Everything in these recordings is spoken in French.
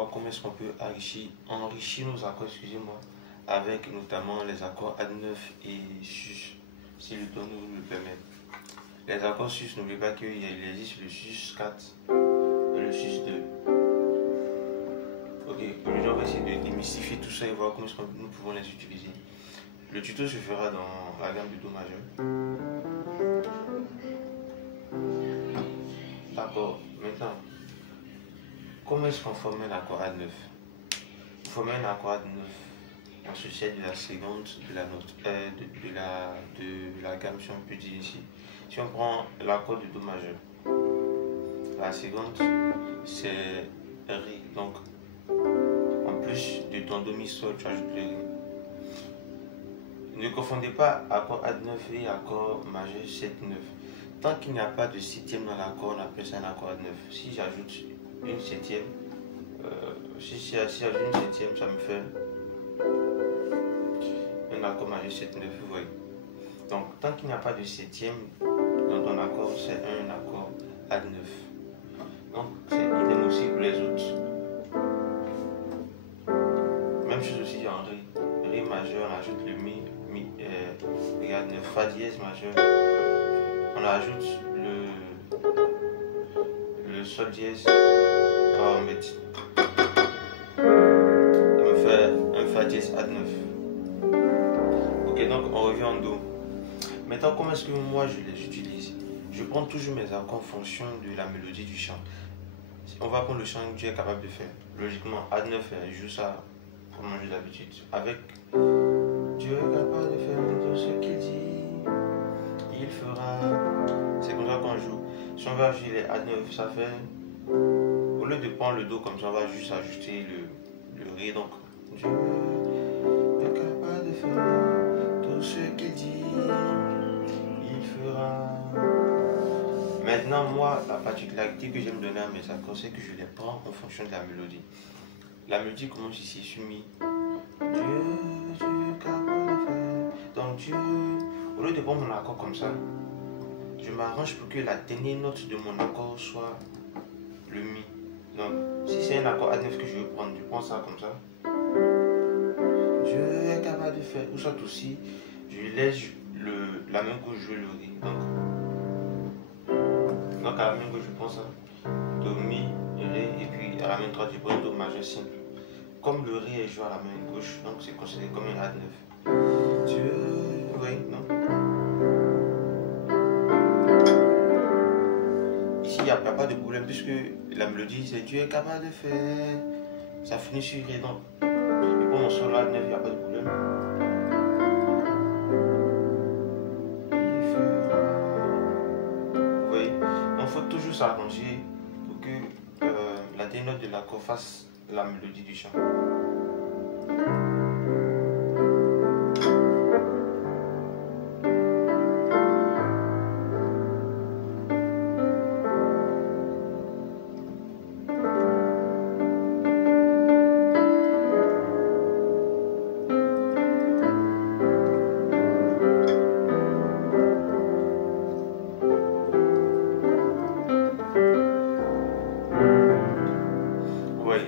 voir comment est-ce qu'on peut enrichir nos accords, excusez-moi, avec notamment les accords add9 et sus, si le ton nous le permet. Les accords sus, n'oubliez pas qu'il existe le sus 4 et le sus 2. Ok, aujourd'hui on va essayer de démystifier tout ça et voir comment est-ce que nous pouvons les utiliser. Le tuto se fera dans la gamme de Do majeur. D'accord, maintenant, comment est-ce qu'on forme un accord add9? Pour former un accord add9, on se sert de la seconde de la note, de la gamme, si on peut dire ici. Si on prend l'accord de Do majeur, la seconde c'est Ré, donc en plus de ton Do mi sol, tu ajoutes le Ré. Ne confondez pas accord add9 et accord majeur 7-9. Tant qu'il n'y a pas de septième dans l'accord, on appelle ça un accord add9. Si j'ajoute une septième, si j'ajoute une septième, ça me fait un accord majeur 7-9, vous voyez. Donc, tant qu'il n'y a pas de septième dans ton accord, c'est un accord add9. Donc, c'est idem aussi pour les autres. Même chose aussi en Ré. Ré majeur, on ajoute le Mi, regarde, le Fa dièse majeur, on ajoute le Sol dièse, on met, ça me fait un Fa dièse add9. Ok, donc on revient en Do. Maintenant, comment est-ce que moi je les utilise? Je prends toujours mes accords en fonction de la mélodie du chant. On va prendre le chant que tu es capable de faire. Logiquement, add9, je joue ça comme on joue d'habitude. Avec Dieu est capable de faire tout ce qu'il dit, il fera. C'est comme ça qu'on joue. Si on va jouer les add9, ça fait. Au lieu de prendre le Do comme ça, on va juste ajouter le Ré. Donc, Dieu est capable de faire tout ce qu'il dit, il fera. Maintenant, moi, la particularité que j'aime donner à mes accords, c'est que je les prends en fonction de la mélodie. La mélodie commence ici sur Mi. Dieu est capable de faire. Donc Dieu, au lieu de prendre mon accord comme ça, je m'arrange pour que la dernière note de mon accord soit le Mi. Donc, si c'est un accord add9 que je veux prendre, je prends ça comme ça. Dieu est capable de faire. Ou soit aussi, je laisse la main gauche jouer le Ré. Donc à la main gauche, je prends ça. Do, Mi, Ré, et puis à la main droite, je prends Do majeur simple. Comme le Ré est joué à la main gauche, donc c'est considéré comme un add9. Dieu, oui, non? Ici, il n'y a pas de problème puisque la mélodie, c'est Dieu est capable de faire. Ça finit sur Ré, donc. Et pour mon sol add9, il n'y a pas de problème. Vous voyez? Donc, il faut toujours s'arranger pour que la dernière note de l'accord fasse la mélodie du chant.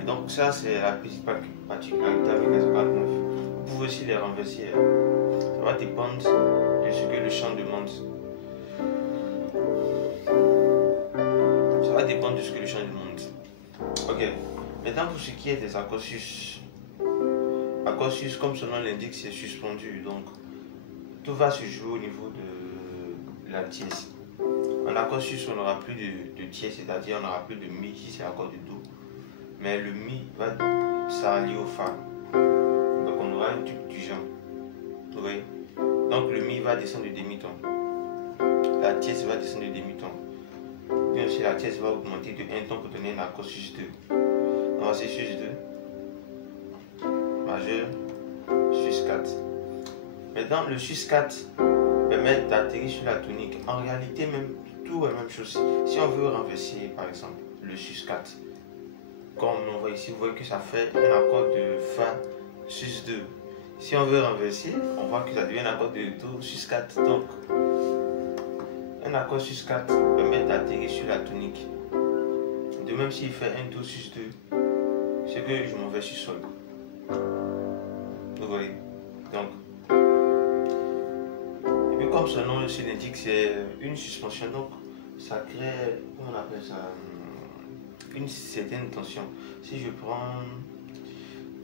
Donc ça c'est la petite particularité avec les accords add9. Vous pouvez aussi les renverser. Ça va dépendre de ce que le chant demande. Ça va dépendre de ce que le chant demande. Ok. Maintenant pour ce qui est des accords sus. Accords sus, comme son nom l'indique, c'est suspendu. Donc tout va se jouer au niveau de la tierce. En accord sus, on n'aura plus de tierce, c'est-à-dire on n'aura plus de Mi si c'est accord de Do. Mais le Mi va s'allier au Fa. Donc on aura un truc du genre. Vous voyez? Donc le Mi va descendre de demi-ton. La tierce va descendre de demi-ton. Bien aussi la tierce va augmenter de 1 ton pour donner un accord sus 2. Donc c'est sus 2. Majeur, sus 4. Maintenant le sus 4 permet d'atterrir sur la tonique. En réalité, même tout est la même chose. Si on veut renverser par exemple le sus 4. Comme on voit ici, vous voyez que ça fait un accord de Fa sus 2. Si on veut renverser, on voit que ça devient un accord de Do sus 4. Donc, un accord sus 4 permet d'atterrir sur la tonique. De même, s'il fait un Do sus 2, ce que je m'en vais sur sol. Vous voyez. Donc, et puis comme son nom aussi l'indique, c'est une suspension. Donc, ça crée, comment on appelle ça, une certaine tension. Si je prends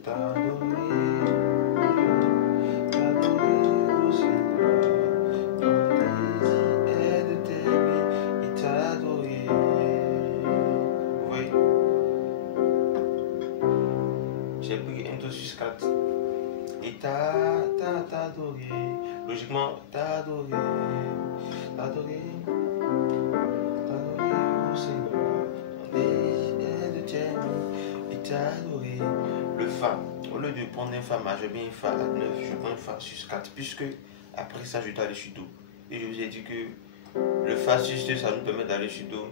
t'adorer, t'adorer au Seigneur, ton désir est de t'aimer et t'adorer. Vous voyez, j'ai pris un do sus 4 et t'adorer. Logiquement, t'adorer, t'adorer, t'adorer au Seigneur, ton désir est de t'aimer et t'adorer. Le Fa, au lieu de prendre un Fa majeur, bien un Fa à 9, je prends un Fa sus 4, puisque après ça, je dois aller sur Do. Et je vous ai dit que le Fa sus 2, ça nous permet d'aller sur Do.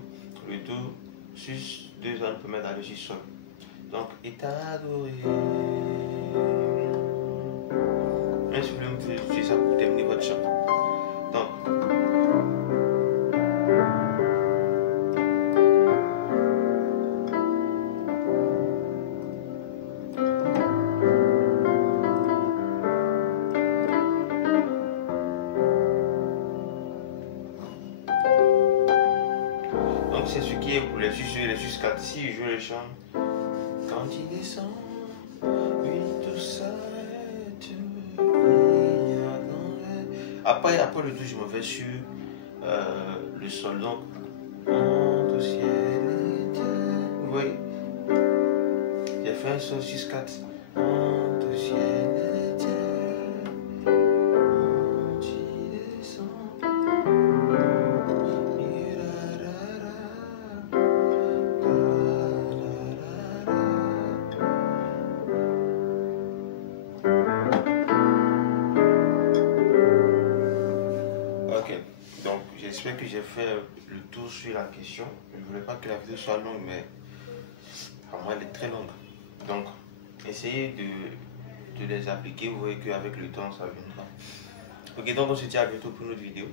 Le Do sus 2, ça nous permet d'aller sur Sol. Donc, et t'adorer. Mais si vous voulez, vous pouvez utiliser ça pour terminer votre chant. Donc c'est ce qui est pour les sus et les sus 4. Si je le chante, quand il descend, oui tout ça est heureux. Après le Do, je me vais sur le Sol. Donc, monte au ciel éternel. Vous voyez, j'ai fait un Sol sus 4. Monte au ciel éternel. Quand il descend. Ok, donc j'espère que j'ai fait le tour sur la question. Je ne voulais pas que la vidéo soit longue, mais pour moi elle est très longue. Donc, essayez de les appliquer. Vous voyez qu'avec le temps, ça viendra. Ok, donc on se dit à bientôt pour une autre vidéo.